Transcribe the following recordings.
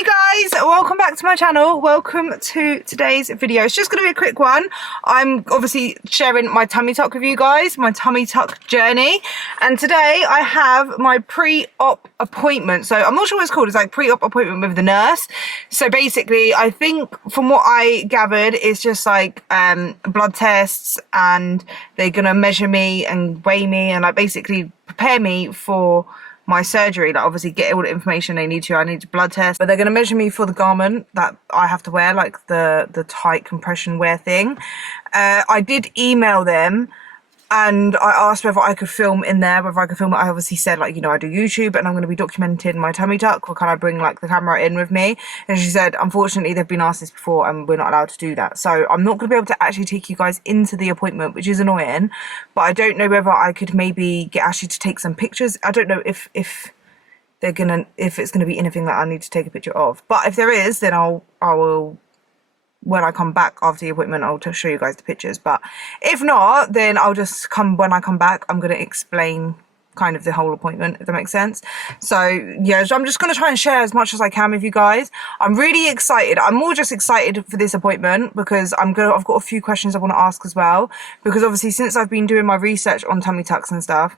Hey guys, welcome back to my channel. Welcome to today's video. It's just going to be a quick one. I'm obviously sharing my tummy tuck with you guys, my tummy tuck journey. And today I have my pre-op appointment. So I'm not sure what it's called. It's like pre-op appointment with the nurse. So basically, I think from what I gathered, it's just like blood tests, and they're going to measure me and weigh me and like basically prepare me for my surgery. Like obviously get all the information they need to. I need a blood test, but they're going to measure me for the garment that I have to wear, like the tight compression wear thing. I did email them and I asked whether I could film in there, whether I could film it. I obviously said, like, you know, I do YouTube and I'm going to be documenting my tummy tuck. Or can I bring like the camera in with me? And she said, unfortunately, they've been asked this before and we're not allowed to do that. So I'm not going to be able to actually take you guys into the appointment, which is annoying. But I don't know whether I could maybe get Ashley to take some pictures. I don't know if it's going to be anything that I need to take a picture of. But if there is, then I will. When I come back after the appointment, I'll show you guys the pictures. But if not, then I'll just come, when I come back, I'm going to explain kind of the whole appointment, if that makes sense. So yeah, so I'm just going to try and share as much as I can with you guys. I'm really excited. I'm more just excited for this appointment because I've got a few questions I want to ask as well. Because obviously since I've been doing my research on tummy tucks and stuff,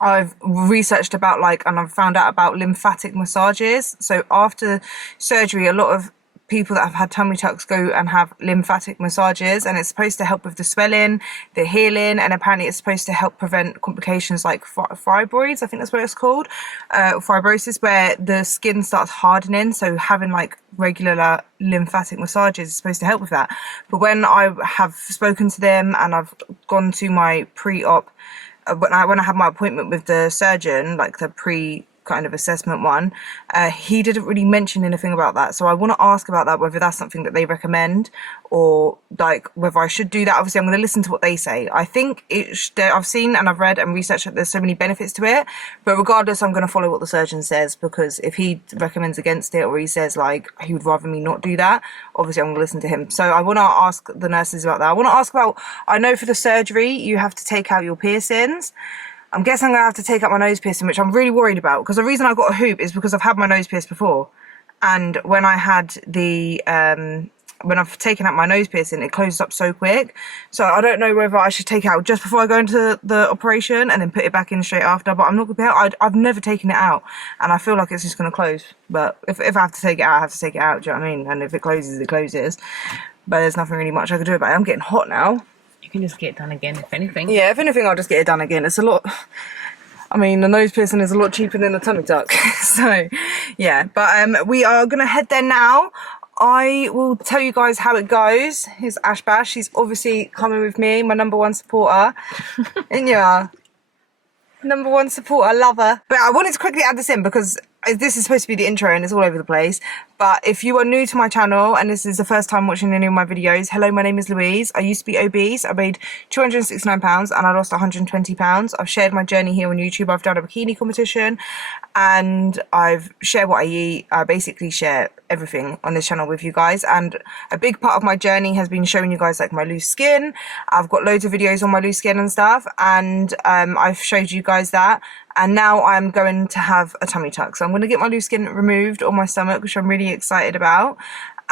I've researched about and I've found out about lymphatic massages. So after surgery, a lot of people that have had tummy tucks go and have lymphatic massages, and it's supposed to help with the swelling, the healing, and apparently it's supposed to help prevent complications like fibroids, I think that's what it's called, fibrosis, where the skin starts hardening. So having like regular lymphatic massages is supposed to help with that. But when I have spoken to them and I've gone to my pre-op, when I had my appointment with the surgeon, like the pre kind of assessment one, he didn't really mention anything about that. So I want to ask about that, whether that's something that they recommend or like whether I should do that. Obviously I'm going to listen to what they say. I think I've seen and I've read and researched that there's so many benefits to it, but regardless I'm going to follow what the surgeon says, because if he recommends against it or he says like he would rather me not do that, obviously I'm going to listen to him. So I want to ask the nurses about that. I want to ask about, I know for the surgery you have to take out your piercings. I'm guessing I'm going to have to take out my nose piercing, which I'm really worried about, because the reason I got a hoop is because I've had my nose pierced before. And when I had the, when I've taken out my nose piercing, it closed up so quick. So I don't know whether I should take it out just before I go into the operation and then put it back in straight after. But I'm not going to be able, I've never taken it out. And I feel like it's just going to close. But if I have to take it out, I have to take it out. Do you know what I mean? And if it closes, it closes. But there's nothing really much I can do about it. I'm getting hot now. You can just get it done again, if anything. Yeah, if anything, I'll just get it done again. It's a lot. I mean, the nose piercing is a lot cheaper than the tummy tuck. So, yeah. But we are going to head there now. I will tell you guys how it goes. Here's Ash Bash. She's obviously coming with me, my #1 supporter. And yeah, #1 supporter, lover. But I wanted to quickly add this in because this is supposed to be the intro and it's all over the place. But if you are new to my channel and this is the first time watching any of my videos, hello, my name is Louise. I used to be obese. I weighed 269 pounds and I lost 120 pounds. I've shared my journey here on YouTube. I've done a bikini competition and I've shared what I eat. I basically share everything on this channel with you guys, and a big part of my journey has been showing you guys like my loose skin. I've got loads of videos on my loose skin and stuff, and I've showed you guys that. And now I'm going to have a tummy tuck. So I'm going to get my loose skin removed on my stomach, which I'm really excited about.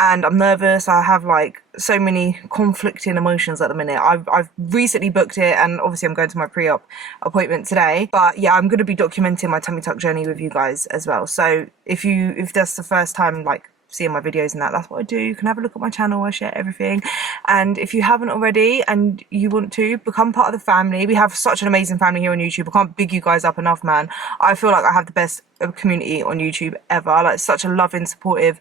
And I'm nervous. I have like so many conflicting emotions at the minute. I've recently booked it, and obviously I'm going to my pre-op appointment today. But yeah, I'm going to be documenting my tummy tuck journey with you guys as well. So if that's the first time like seeing my videos and that's what I do, you can have a look at my channel. I share everything. And if you haven't already and you want to become part of the family, we have such an amazing family here on YouTube. I can't big you guys up enough, man. I feel like I have the best community on YouTube ever. Like such a loving, supportive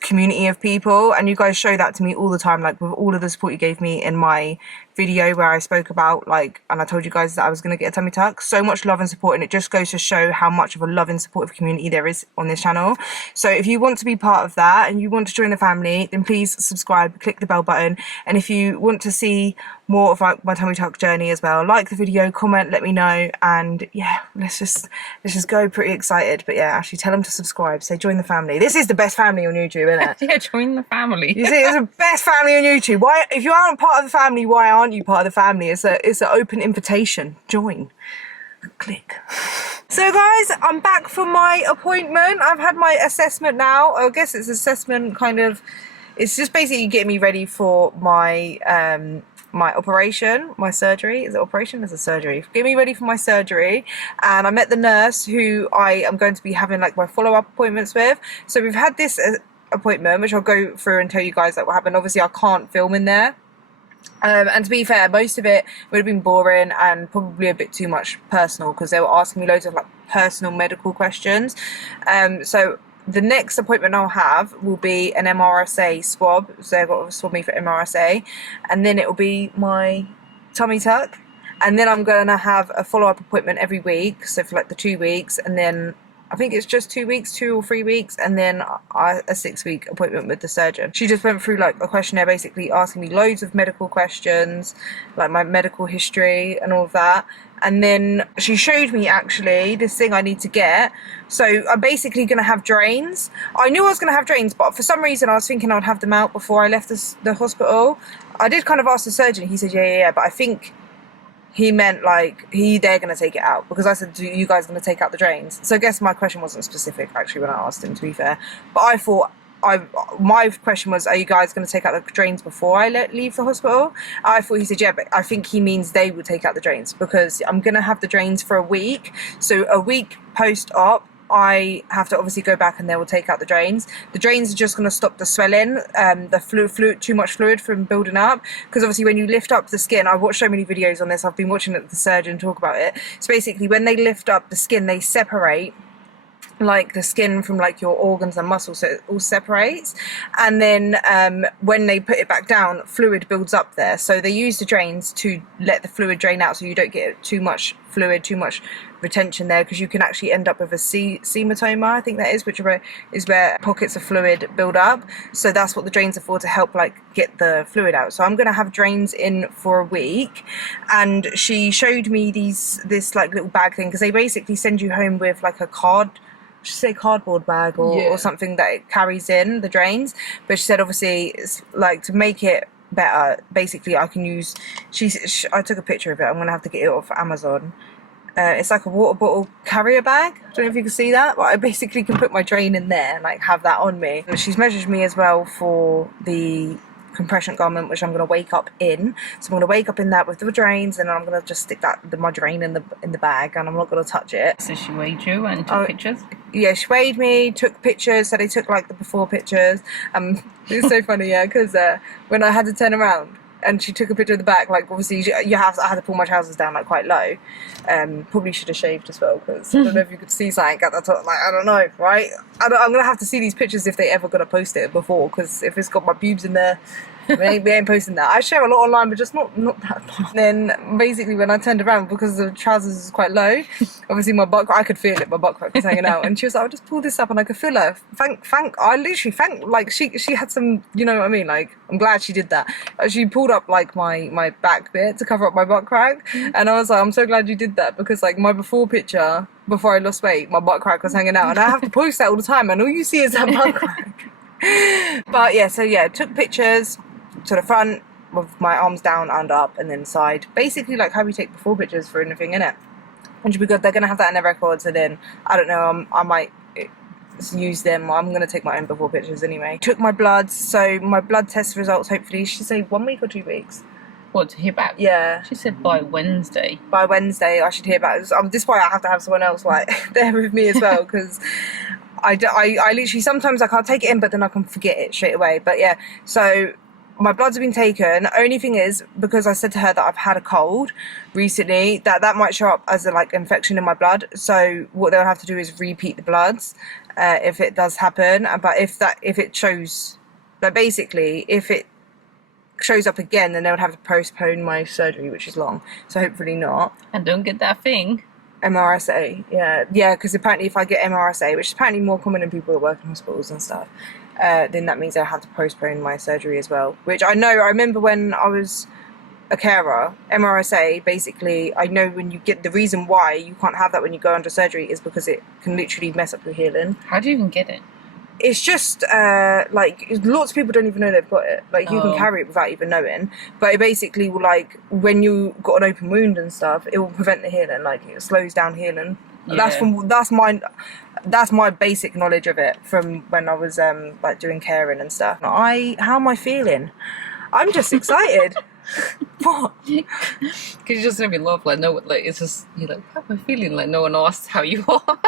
community of people, and you guys show that to me all the time, like with all of the support you gave me in my video where I spoke about like, and I told you guys that I was going to get a tummy tuck. So much love and support, and it just goes to show how much of a loving, supportive community there is on this channel. So if you want to be part of that and you want to join the family, then please subscribe, click the bell button. And if you want to see more of like my tummy tuck journey as well, like the video, comment, let me know. And yeah, let's just go. Pretty excited. But yeah, actually tell them to subscribe, say join the family. This is the best family on YouTube, isn't it? Yeah, join the family. You see, it's the best family on YouTube. Why, if you aren't part of the family, why aren't you part of the family? It's an open invitation. Join. Click. So guys, I'm back from my appointment. I've had my assessment now. I guess it's assessment kind of, it's just basically getting me ready for my my operation, my surgery. Is it operation? Is it surgery? Get me ready for my surgery. And I met the nurse who I am going to be having like my follow-up appointments with. So we've had this appointment, which I'll go through and tell you guys like what happened. Obviously I can't film in there. And to be fair, most of it would have been boring and probably a bit too much personal because they were asking me loads of like personal medical questions. So the next appointment I'll have will be an MRSA swab. So they've got to swab me for MRSA, and then it will be my tummy tuck, and then I'm going to have a follow-up appointment every week. So for like the 2 weeks, and then I think it's just 2 weeks, 2 or 3 weeks, and then a 6-week appointment with the surgeon. She just went through like a questionnaire basically asking me loads of medical questions, like my medical history and all of that. And then she showed me actually this thing I need to get. So I'm basically going to have drains. I knew I was going to have drains, but for some reason I was thinking I'd have them out before I left the hospital. I did kind of ask the surgeon. He said, yeah, but I think he meant like they're going to take it out, because I said, do you guys going to take out the drains? So I guess my question wasn't specific actually when I asked him, to be fair. But I thought, my question was, are you guys going to take out the drains before I leave the hospital? I thought he said, yeah, but I think he means they will take out the drains, because I'm going to have the drains for a week. So a week post-op, I have to obviously go back and they will take out the drains. The drains are just going to stop the swelling, the fluid, too much fluid from building up. Because obviously when you lift up the skin, I've watched so many videos on this, I've been watching the surgeon talk about it. So basically when they lift up the skin, they separate like the skin from like your organs and muscles, so it all separates, and then when they put it back down, fluid builds up there. So they use the drains to let the fluid drain out, so you don't get too much fluid, too much retention there, because you can actually end up with a hematoma, I think that is, which is where pockets of fluid build up. So that's what the drains are for, to help like get the fluid out. So I'm going to have drains in for a week, and she showed me this like little bag thing, because they basically send you home with like a cardboard bag or something that it carries in the drains. But she said obviously it's like, to make it better, basically I can use, I took a picture of it, I'm gonna have to get it off Amazon. It's like a water bottle carrier bag. I don't know if you can see that, but I basically can put my drain in there and like have that on me. She's measured me as well for the compression garment, which I'm going to wake up in. So I'm going to wake up in that with the drains, and I'm going to just stick my drain in the bag, and I'm not going to touch it. So she weighed you and took pictures? Yeah, she weighed me, took pictures. So they took like the before pictures. It's so funny, yeah, because when I had to turn around and she took a picture of the back, like obviously I had to pull my trousers down like quite low. Probably should have shaved as well, because I don't know if you could see something at the top. Like, I don't know, right? I'm gonna have to see these pictures if they ever gonna post it before, because if it's got my pubes in there, we ain't posting that. I share a lot online, but just not that part. Then basically when I turned around, because the trousers is quite low, obviously my butt, I could feel it, my butt crack was hanging out, and she was like, I'll just pull this up, and I could feel her. I literally thank, like she had some, you know what I mean, like I'm glad she did that. She pulled up like my back bit to cover up my butt crack, and I was like, I'm so glad you did that, because like my before picture, before I lost weight, my butt crack was hanging out, and I have to post that all the time, and all you see is that butt crack. But yeah, so yeah, took pictures to the front with my arms down and up, and then side, basically like how we take before pictures for anything, innit? And should be good. They're gonna have that in their records, so then I don't know, I might use them. I'm gonna take my own before pictures anyway. Took my bloods, so my blood test results hopefully, she say 1 week or 2 weeks. What, to hear back? Yeah. She said by Wednesday. By Wednesday I should hear back. This is why I have to have someone else like there with me as well, because I literally sometimes like I'll take it in, but then I can forget it straight away. But yeah, so my bloods have been taken. Only thing is, because I said to her that I've had a cold recently, that might show up as a like infection in my blood. So what they'll have to do is repeat the bloods if it does happen. But if it shows, like basically if it shows up again, then they would have to postpone my surgery, which is long. So hopefully not. And don't get that thing. MRSA, yeah, because apparently if I get MRSA, which is apparently more common in people that work in hospitals and stuff, then that means I have to postpone my surgery as well. Which I remember when I was a carer, MRSA, basically, I know when you get, the reason why you can't have that when you go under surgery is because it can literally mess up your healing. How do you even get it? It's just like lots of people don't even know they've got it. Like you can carry it without even knowing, but it basically will, like when you got an open wound and stuff, it will prevent the healing. Like it slows down healing That's my basic knowledge of it from when I was like doing caring and stuff. How am I feeling? I'm just excited. What? Because you just made me laugh. Like, no, like, it's just, you're like, how am I feeling? Like, no one asked how you are.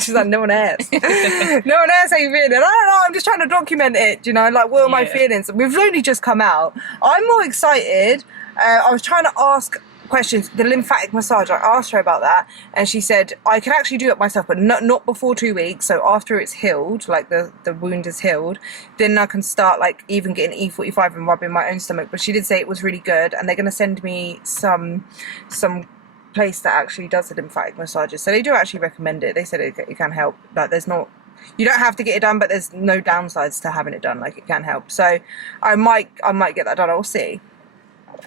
She's like, no one asked. No one asked how you feeling. I don't know, I'm just trying to document it, you know, like, what are my feelings? We've only just come out. I'm more excited. I was trying to ask questions. The lymphatic massage, I asked her about that, and she said I can actually do it myself, but not before 2 weeks. So after it's healed, like the wound is healed, then I can start like even getting E45 and rubbing my own stomach. But she did say it was really good, and they're going to send me some place that actually does the lymphatic massages. So they do actually recommend it. They said it can help. Like, you don't have to get it done, but there's no downsides to having it done. Like, it can help. So I might get that done. I'll see.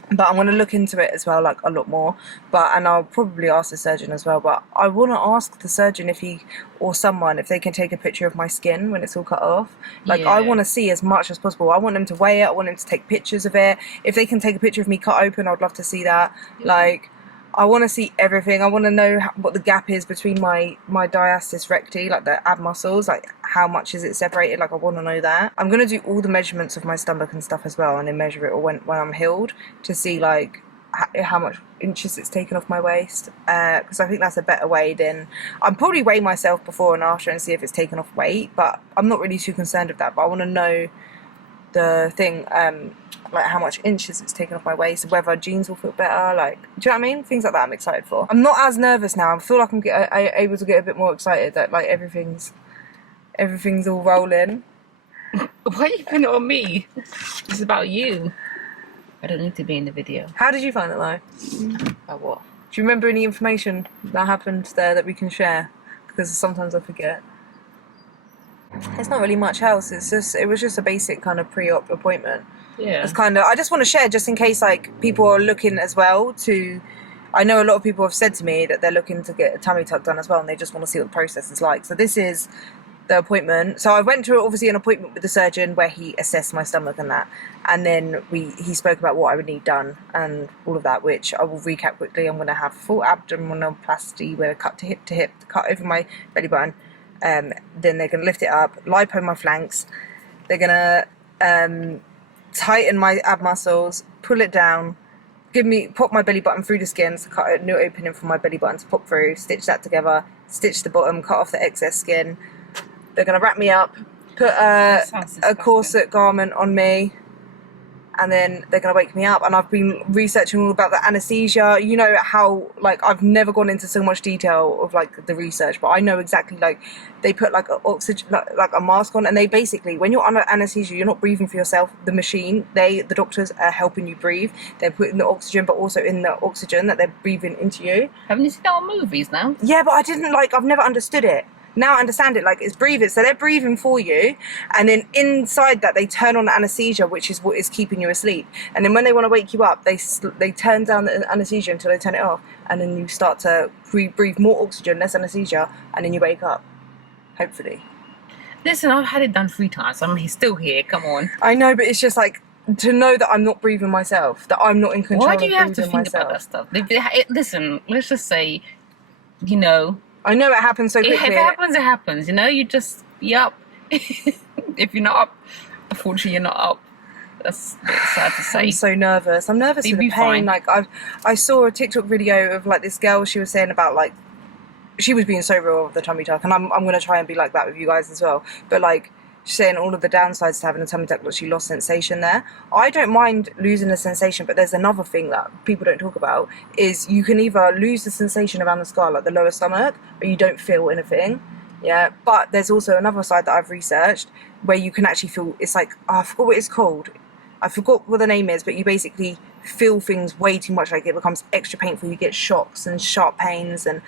But I'm going to look into it as well, like, a lot more. And I'll probably ask the surgeon as well. But I want to ask the surgeon if they can take a picture of my skin when it's all cut off. Like, I want to see as much as possible. I want them to weigh it. I want them to take pictures of it. If they can take a picture of me cut open, I'd love to see that. Like, I want to see everything. I want to know what the gap is between my diastasis recti, like the ab muscles, like how much is it separated. Like, I want to know that. I'm going to do all the measurements of my stomach and stuff as well, and then measure it when I'm healed to see like how much inches it's taken off my waist, because I think that's a better way than I'll probably weigh myself before and after and see if it's taken off weight, but I'm not really too concerned with that. But I want to know the thing, like how much inches it's taken off my waist, whether jeans will fit better, like, do you know what I mean? Things like that I'm excited for. I'm not as nervous now. I feel like I'm able to get a bit more excited that like everything's all rolling. Why are you putting it on me? It's about you. I don't need to be in the video. How did you find it though? About what? Do you remember any information that happened there that we can share? Because sometimes I forget. It's not really much else. It was just a basic kind of pre-op appointment. Yeah. It's kind of, I just want to share just in case like people are looking as well to, I know a lot of people have said to me that they're looking to get a tummy tuck done as well, and they just want to see what the process is like. So this is the appointment. So I went to obviously an appointment with the surgeon where he assessed my stomach and that, and then he spoke about what I would need done and all of that, which I will recap quickly. I'm going to have full abdominoplasty where I cut to hip, cut over my belly button. Then they're going to lift it up, lipo my flanks. They're going to tighten my ab muscles, pull it down, pop my belly button through the skin, so cut a new opening for my belly button to pop through, stitch that together, stitch the bottom, cut off the excess skin. They're going to wrap me up, put a corset garment on me, and then they're going to wake me up. And I've been researching all about the anesthesia. You know how, like, I've never gone into so much detail of, like, the research, but I know exactly, like, they put, like, oxygen, like a mask on, and they basically, when you're under anesthesia, you're not breathing for yourself. The machine, the doctors are helping you breathe. They're putting the oxygen, but also in the oxygen that they're breathing into you. Haven't you seen that on movies now? Yeah, but I've never understood it. Now I understand it, like, it's breathing, so they're breathing for you, and then inside that they turn on the anesthesia, which is what is keeping you asleep, and then when they want to wake you up, they turn down the anesthesia until they turn it off, and then you start to breathe more oxygen, less anesthesia, and then you wake up, hopefully. Listen, I've had it done 3 times. I'm still here. Come on. I know, but it's just like to know that I'm not breathing myself, that I'm not in control. Why do you of have to think myself. about that stuff? Listen, let's just say, you know, I know it happens so quickly. If it happens, it happens. You know, you just be up. If you're not up, unfortunately, you're not up. That's sad to say. I'm so nervous. I'm nervous with the pain. Fine. Like, I saw a TikTok video of like this girl. She was saying about like she was being so real with the tummy tuck, and I'm going to try and be like that with you guys as well. But like, she's saying all of the downsides to having a tummy tuck, that she lost sensation there. I don't mind losing the sensation, but there's another thing that people don't talk about, is you can either lose the sensation around the skull, like the lower stomach, or you don't feel anything. Yeah, but there's also another side that I've researched where you can actually feel, it's like, I forgot what it's called. I forgot what the name is, but you basically feel things way too much, like it becomes extra painful. You get shocks and sharp pains, and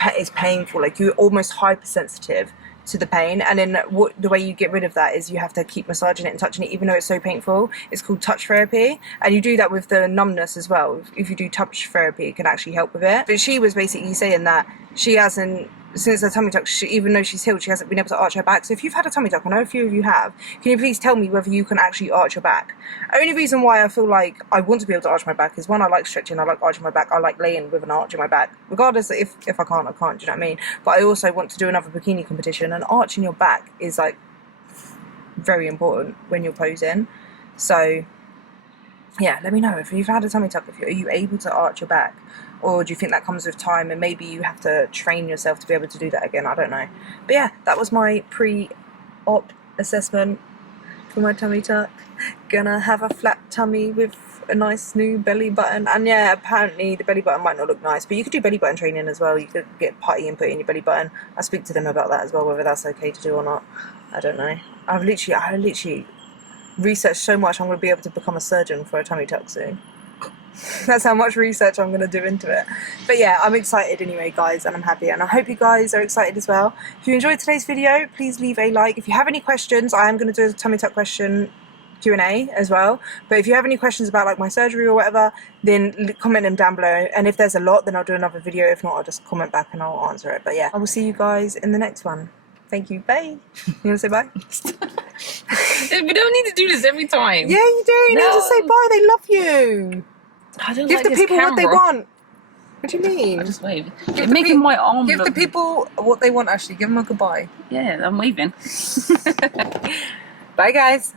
it's painful, like you're almost hypersensitive to the pain. And then the way you get rid of that is you have to keep massaging it and touching it, even though it's so painful. It's called touch therapy, and you do that with the numbness as well. If you do touch therapy, it can actually help with it. But she was basically saying that she hasn't since her tummy tuck, even though she's healed, she hasn't been able to arch her back. So if you've had a tummy tuck, I know a few of you have, can you please tell me whether you can actually arch your back? Only reason why I feel like I want to be able to arch my back is, one, I like stretching, I like arching my back, I like laying with an arch in my back. Regardless, if I can't, I can't, do you know what I mean? But I also want to do another bikini competition, and arching your back is like very important when you're posing. So yeah, let me know if you've had a tummy tuck. Are you able to arch your back, or do you think that comes with time and maybe you have to train yourself to be able to do that again? I don't know. But yeah, that was my pre-op assessment for my tummy tuck. Gonna have a flat tummy with a nice new belly button, and yeah, apparently the belly button might not look nice, but you could do belly button training as well. You could get putty and put it in your belly button. I'll speak to them about that as well, whether that's okay to do or not. I don't know. I literally researched so much. I'm going to be able to become a surgeon for a tummy tuck soon. That's how much research I'm going to do into it. But yeah, I'm excited anyway, guys, and I'm happy, and I hope you guys are excited as well. If you enjoyed today's video, please leave a like. If you have any questions, I am going to do a tummy tuck question Q&A as well, but if you have any questions about like my surgery or whatever, then comment them down below, and if there's a lot, then I'll do another video. If not, I'll just comment back and I'll answer it. But yeah, I will see you guys in the next one. Thank you. Bye. You want to say bye? We don't need to do this every time. Yeah, you do. You need to say bye. They love you. I don't Give like the this people camera. what they want. What do you mean? I just wave. Give You're the making my arm Give look... the people what they want, Ashley. Give them a goodbye. Yeah, I'm waving. Bye, guys.